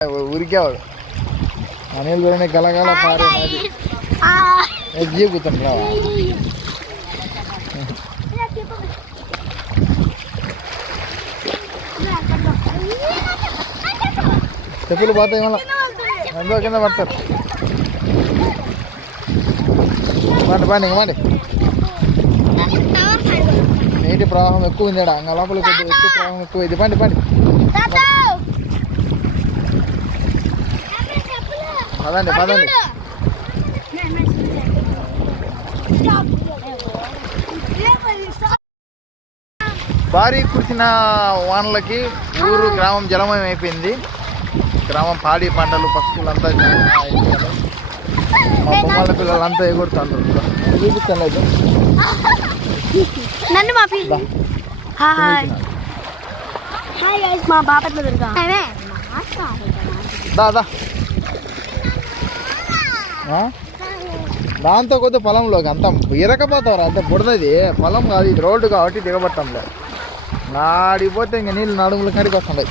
ఉరికేవాడు ఆ నీళ్ళు చూడని గలగల పారే నది కూర్చుంటా చెప్పులు పోతాయి మళ్ళీ అందులో కింద పడతారు. పండి ఇంక నీటి ప్రవాహం ఎక్కువ ఉంది. అంగ లోపల కొద్దిగా ఎక్కువ ప్రవాహం ఎక్కువ ఇది. పండి పదండి. భారీ కురిసిన వానలకి ఊరు గ్రామం జలమయం అయిపోయింది. గ్రామం పాడి పంటలు పశువులంతా మా బొమ్మల పిల్లలంతా ఎగురుతారు. చూపిస్తాను లేదు దాదా దాంతో కొద్దిగా పొలంలోకి అంత ఇరకపోతారు. అంత బుడదది పొలం కాదు, ఇది రోడ్డు కాబట్టి దిగబట్టంలే. నాడిపోతే ఇంక నీళ్ళు నడుములు కడిగి వస్తుంటాయి.